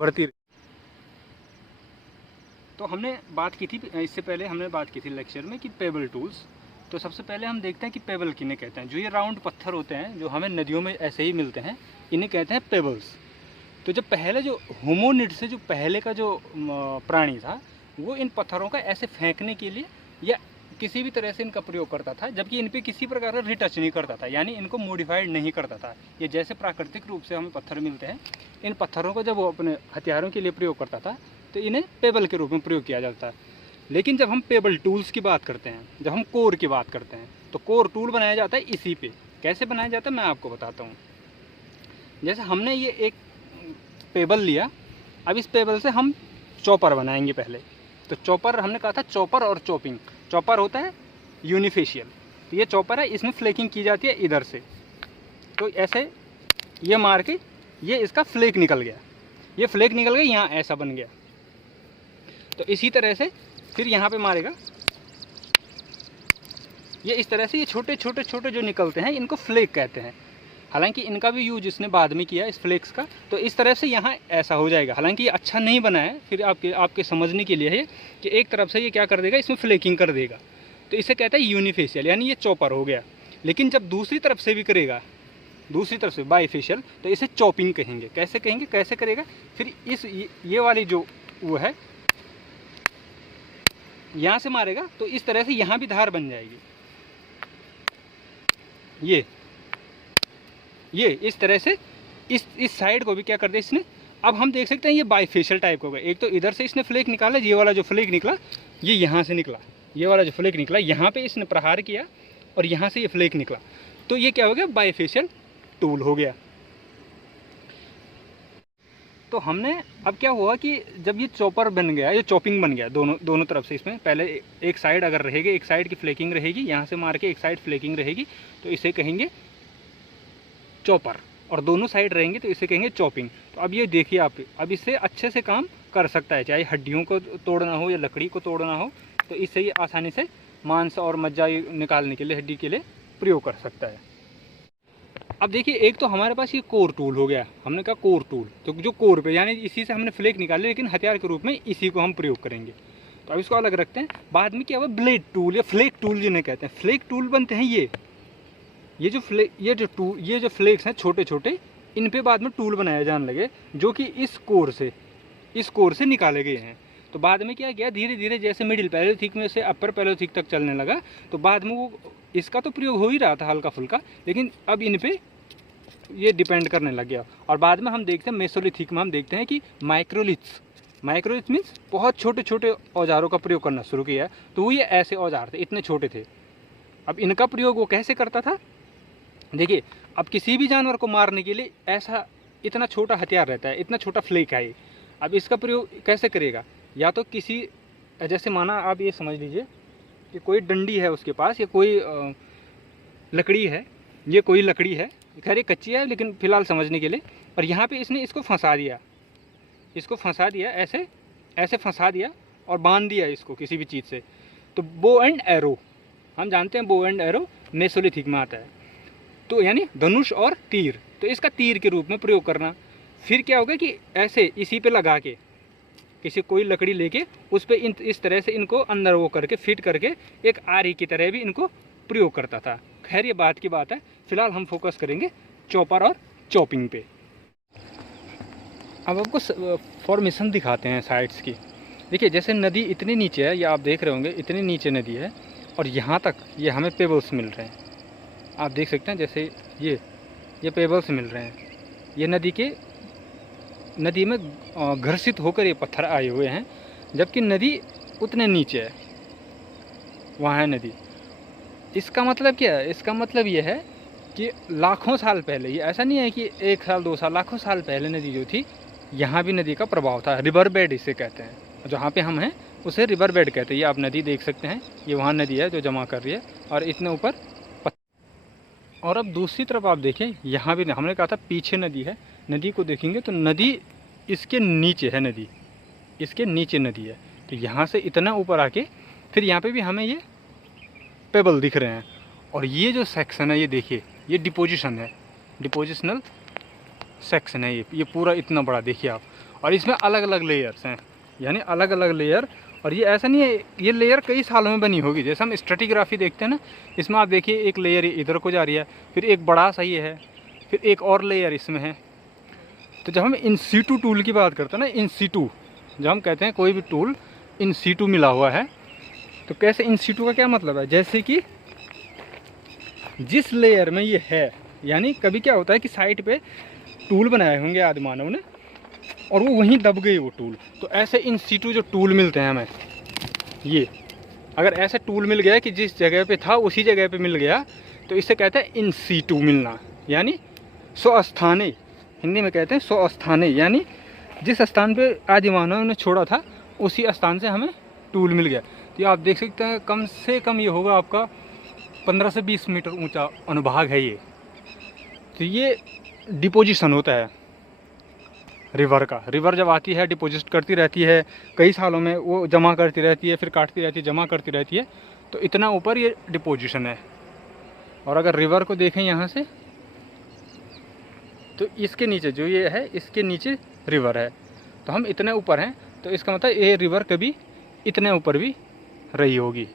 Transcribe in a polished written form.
बढ़ती। तो हमने बात की थी, इससे पहले हमने बात की थी लेक्चर में कि पेबल टूल्स। तो सबसे पहले हम देखते हैं कि पेबल किन्हें कहते हैं। जो ये राउंड पत्थर होते हैं जो हमें नदियों में ऐसे ही मिलते हैं, इन्हें कहते हैं पेबल्स। तो जब पहले जो होमोनिड से जो पहले का जो प्राणी था, वो इन पत्थरों का ऐसे फेंकने के लिए या किसी भी तरह से इनका प्रयोग करता था, जबकि इन पे किसी प्रकार का रिटच नहीं करता था, यानी इनको मॉडिफाइड नहीं करता था। ये जैसे प्राकृतिक रूप से हमें पत्थर मिलते हैं, इन पत्थरों को जब वो अपने हथियारों के लिए प्रयोग करता था तो इन्हें पेबल के रूप में प्रयोग किया जाता है। लेकिन जब हम पेबल टूल्स की बात करते हैं, जब हम कोर की बात करते हैं, तो कोर टूल बनाया जाता है इसी पे। कैसे बनाया जाता है मैं आपको बताता हूँ। जैसे हमने ये एक पेबल लिया, अब इस पेबल से हम चॉपर बनाएंगे पहले। तो चॉपर हमने कहा था चॉपर और चॉपिंग। चॉपर होता है यूनिफेशियल, तो ये चॉपर है, इसमें फ्लेकिंग की जाती है इधर से। तो ऐसे ये मार के ये इसका फ्लेक निकल गया, ये फ्लेक निकल गया, यहाँ ऐसा बन गया। तो इसी तरह से फिर यहाँ पे मारेगा, ये इस तरह से ये छोटे छोटे छोटे जो निकलते हैं इनको फ्लेक कहते हैं। हालांकि इनका भी यूज इसने बाद में किया इस फ्लेक्स का। तो इस तरह से यहाँ ऐसा हो जाएगा। हालांकि ये अच्छा नहीं बना है, फिर आपके समझने के लिए है कि एक तरफ से ये क्या कर देगा, इसमें फ्लेकिंग कर देगा। तो इसे कहता है यूनिफेशियल, यानी ये चॉपर हो गया। लेकिन जब दूसरी तरफ से भी करेगा, दूसरी तरफ से बाईफेशियल, तो इसे चॉपिंग कहेंगे। कैसे कहेंगे, कैसे करेगा, फिर इस ये वाली जो वो है यहाँ से मारेगा तो इस तरह से यहाँ भी धार बन जाएगी। ये इस तरह से इस साइड को भी क्या कर दिया इसने। अब हम देख सकते हैं ये बाईफेशियल टाइप हो गया। एक तो इधर से इसने फ्लेक निकाला, ये वाला जो फ्लेक निकला ये यहाँ से निकला, ये वाला जो फ्लेक निकला यहाँ पे इसने प्रहार किया और यहाँ से ये फ्लेक निकला। तो ये क्या हो गया, बाईफेशियल टूल हो गया। तो हमने अब क्या हुआ कि जब ये चॉपर बन गया, ये चॉपिंग बन गया दोनों तरफ से। इसमें पहले एक साइड अगर रहेगी, एक साइड की फ्लेकिंग रहेगी, यहाँ से मार के एक साइड फ्लेकिंग रहेगी, तो इसे कहेंगे चॉपर। और दोनों साइड रहेंगे तो इसे कहेंगे चॉपिंग। तो अब ये देखिए आप, अब इससे अच्छे से काम कर सकता है, चाहे हड्डियों को तोड़ना हो या लकड़ी को तोड़ना हो, तो इससे ये आसानी से मांस और मज्जा निकालने के लिए, हड्डी के लिए प्रयोग कर सकता है। अब देखिए, एक तो हमारे पास ये कोर टूल हो गया, हमने कहा कोर टूल, तो जो कोर पे यानी इसी से हमने फ्लेक निकाले, लेकिन हथियार के रूप में इसी को हम प्रयोग करेंगे। तो अब इसको अलग रखते हैं। बाद में क्या हुआ, ब्लेड टूल या फ्लेक टूल जिन्हें कहते हैं। फ्लेक टूल बनते हैं ये जो फ्लेक्स हैं छोटे छोटे, इन पे बाद में टूल बनाए जाने लगे, जो कि इस कोर से निकाले गए हैं। तो बाद में क्या किया, धीरे धीरे जैसे मिडिल पैलेयोथिक में से अपर पैलेयोथिक तक चलने लगा, तो बाद में वो इसका तो प्रयोग हो ही रहा था हल्का फुल्का, लेकिन अब इन पे ये डिपेंड करने लग गया। और बाद में हम देखते हैं मेसोलिथिक में हम देखते हैं कि माइक्रोलिथ्स मीन्स बहुत छोटे छोटे औजारों का प्रयोग करना शुरू किया। तो वो ये ऐसे औजार थे, इतने छोटे थे। अब इनका प्रयोग वो कैसे करता था, देखिए, अब किसी भी जानवर को मारने के लिए ऐसा इतना छोटा हथियार रहता है, इतना छोटा फ्लेक है ये। अब इसका प्रयोग कैसे करेगा, या तो किसी, जैसे माना आप ये समझ लीजिए कि कोई डंडी है उसके पास, या कोई लकड़ी है, ये कोई लकड़ी है, खैर ये कच्ची है लेकिन फिलहाल समझने के लिए, और यहाँ पे इसने इसको फंसा दिया, ऐसे फंसा दिया और बांध दिया इसको किसी भी चीज़ से। तो बो एंड एरो, हम जानते हैं बो एंड एरो मेसोलिथिक में आता है, तो यानी धनुष और तीर, तो इसका तीर के रूप में प्रयोग करना। फिर क्या होगा कि ऐसे इसी पे लगा के, किसी कोई लकड़ी लेके उस पे इस तरह से इनको अंदर वो करके फिट करके एक आरी की तरह भी इनको प्रयोग करता था। खैर ये बात की बात है, फिलहाल हम फोकस करेंगे चॉपर और चॉपिंग पे। अब आपको फॉर्मेशन दिखाते हैं साइड्स की। देखिए, जैसे नदी इतनी नीचे है, या आप देख रहे होंगे इतनी नीचे नदी है, और यहाँ तक ये हमें पेबल्स मिल रहे हैं। आप देख सकते हैं जैसे ये पेबल्स मिल रहे हैं, ये नदी में घर्षित होकर ये पत्थर आए हुए हैं, जबकि नदी उतने नीचे है, वहाँ है नदी। इसका मतलब क्या है, इसका मतलब ये है कि लाखों साल पहले, ये ऐसा नहीं है कि 1 साल 2 साल, लाखों साल पहले नदी जो थी, यहाँ भी नदी का प्रभाव था। रिवर बेड इसे कहते हैं, जहाँ पे हम हैं उसे रिवर बेड कहते हैं। ये आप नदी देख सकते हैं, ये वहाँ नदी है जो जमा कर रही है, और इतने ऊपर। और अब दूसरी तरफ आप देखें, यहाँ भी हमने कहा था पीछे नदी है, नदी को देखेंगे तो नदी इसके नीचे है, नदी इसके नीचे नदी है। तो यहाँ से इतना ऊपर आके फिर यहाँ पे भी हमें ये पेबल दिख रहे हैं। और ये जो सेक्शन है, ये देखिए, ये डिपोजिशन है, डिपोजिशनल सेक्शन है ये पूरा इतना बड़ा, देखिए आप। और इसमें अलग अलग लेयर्स हैं, यानी अलग अलग लेयर। और ये ऐसा नहीं है, ये लेयर कई सालों में बनी होगी। जैसे हम स्ट्रेटिग्राफी देखते हैं ना, इसमें आप देखिए एक लेयर इधर को जा रही है, फिर एक बड़ा सा ये है, फिर एक और लेयर इसमें है। तो जब हम इन सीटू टूल की बात करते हैं ना, इन सीटू, जब हम कहते हैं कोई भी टूल इन सीटू मिला हुआ है, तो कैसे इन सीटू का क्या मतलब है, जैसे कि जिस लेयर में ये है, यानी कभी क्या होता है कि साइड पे टूल बनाए होंगे आदि मानव ने और वो वहीं दब गई वो टूल, तो ऐसे इन सीटू जो टूल मिलते हैं हमें, ये अगर ऐसे टूल मिल गया कि जिस जगह पे था उसी जगह पे मिल गया, तो इसे कहते हैं इन सीटू मिलना, यानी स्वस्थाने, हिंदी में कहते हैं स्वस्थाने, यानी जिस स्थान पे आदि मानव ने छोड़ा था उसी स्थान से हमें टूल मिल गया। तो आप देख सकते हैं कम से कम ये होगा आपका 15 से 20 मीटर ऊंचा अनुभाग है ये। तो ये डिपोजिशन होता है रिवर का। रिवर जब आती है डिपोजिट करती रहती है, कई सालों में वो जमा करती रहती है, फिर काटती रहती है, जमा करती रहती है, तो इतना ऊपर ये डिपोजिशन है। और अगर रिवर को देखें यहाँ से, तो इसके नीचे जो ये है, इसके नीचे रिवर है, तो हम इतने ऊपर हैं, तो इसका मतलब ये रिवर कभी इतने ऊपर भी रही होगी।